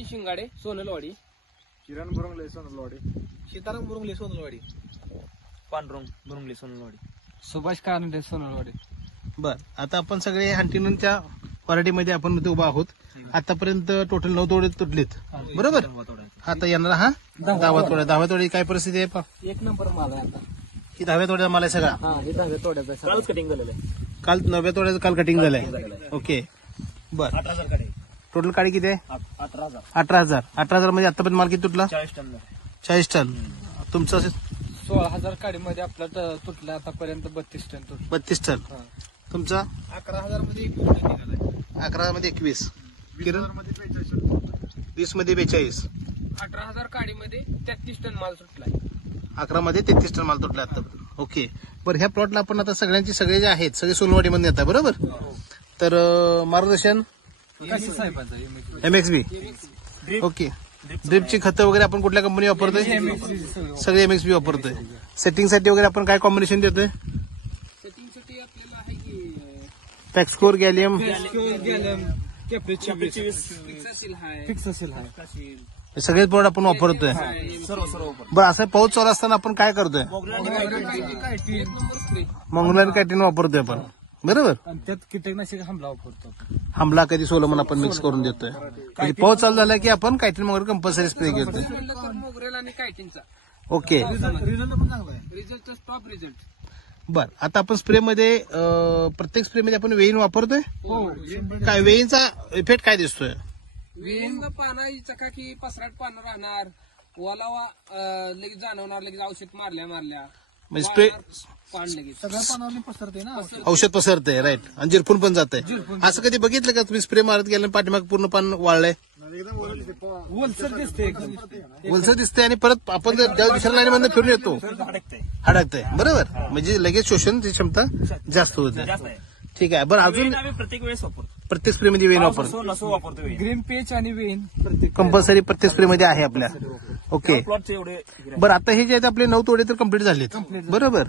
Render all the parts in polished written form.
शिंगाडे सोनलवाडी, किरण बुरुंगले सोनलवाडी, सीताराम बुरुंगले सोनलवाडी, पांडुरंग बुरुंगले सोनलवाडी, सुभाष कारंडे सोनलवाडी. बर, आता आपण सगळे हंटिनच्या व्हरायटीमध्ये आपण इथे उभा आहोत. आतापर्यंत टोटल 9 तोडे तुटलेत, बरोबर. आता येणार हा 10व्या तोड्या. 10व्या तोड्याची काय परिस्थिती आहे पहा. 1 नंबर माल आहे आता. ही 10व्या तोड्याचा माल आहे सगळा. हा, हे 10व्या तोड्याचा आहे. कालच कटिंग झालेलं आहे. काल 9व्या तोड्याचं काल कटिंग झालंय. ओके, बर. 18,000 काढे. टोटल काळी किती आहे? 18,000. 18,000. 18,000 मध्ये आतापर्यंत माल किती तुटला? 40 टन. 40 टन. तुमचं 16,000 काडीमध्ये आपला तुटला आतापर्यंत 32 टन तुटला. 32 टन. तुमचा 11,000 मध्ये 21 टन निघालाय. 11 मध्ये 21. किरण 20 मध्ये 42. 18,000 काडीमध्ये 33 टन माल सुटलाय. 11 मध्ये 33 टन माल तुटला आता. ओके, बरं. ह्या प्लॉटला आपण आता सगळे जे आहेत सगळे सोनवाडी मध्ये येतात, बरोबर. तर मार्गदर्शन साहेबांचा MXB. ओके. ड्रिपची खतं वगैरे आपण कुठल्या कंपनी वापरतोय? सगळे MXB वापरतोय. सेटिंग साठी वगैरे आपण काय कॉम्बिनेशन देतोय? सेटिंगसाठी आपल्याला आहे की पॅक्सकोर, गॅलियम, फिक्सासील आहे. सगळे प्लॉट आपण वापरतोय. सर्व बरं, असं पाऊस चालू असताना आपण काय करतोय? मंगुलान कॅटीन वापरतोय आपण, बरोबर. आणि त्यात कीटकनाशक हमला वापरतो. हमला कधी सोलोमन आपण मिक्स करून देतोय. म्हणजे पाऊस चालू झाला की आपण कायटीन वगैरे कंपल्सरी स्प्रे करतोय. मोगरेल आणि कायटीनचा ओके, रिझल्ट टॉप रिझल्ट. बर. आता आपण स्प्रे मध्ये प्रत्येक स्प्रे मध्ये आपण वेईन वापरतोय. काय वेईनचा इफेक्ट काय दिसतोय? वेन पाना चकाकी पसराट पानं राहणार, ओलावा लगेच जाणवणार, लगेच औषध मारल्या म्हणजे स्प्रे पान लगेच सगळ्या पानावर पसरते ना औषध पसरतंय, राईट. आणि जिरपून पण जातंय. असं कधी बघितलं का तुम्ही स्प्रे मारत गेला पाठीमाग पूर्ण पान वाळलंय? ओलसर दिसते. उलसर दिसतंय आणि परत आपण ज्या दुसऱ्या लाईन मधून फिरून येतो हडकतंय, बरोबर. म्हणजे लगेच शोषणची क्षमता जास्त होते. ठीक आहे. बरं, अजून आम्ही प्रत्येक वेळेस वापरतो. प्रत्येक स्प्रे मध्ये वेन वापरतो. नसो वापरतो. ग्रीन पेच आणि वेन कंपल्सरी प्रत्येक स्प्रे मध्ये आहे आपल्या. ओके, प्लॉटचे एवढे बरं. आता हे जे आहेत आपले 9 तोडे तर कम्प्लीट झालेत, बरोबर.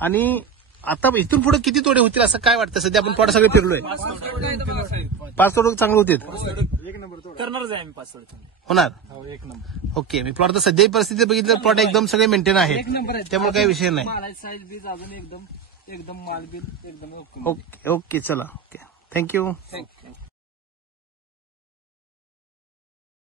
आणि आता इथून पुढे किती तोडे होतील असं काय वाटतं? सध्या आपण प्लॉट सगळे फिरलोय. 5 तोडे चांगले होतील. करणारच आहे आम्ही 5 होणार. 1 नंबर. ओके, मी प्लॉट तर सध्या परिस्थिती बघितलं प्लॉट एकदम सगळे मेंटेन आहेत, त्यामुळे काही विषय नाही. मालाची साईज बीज अजून एकदम माल बिल एकदम ओके, ओके. चला, ओके. थँक्यू. थँक्यू.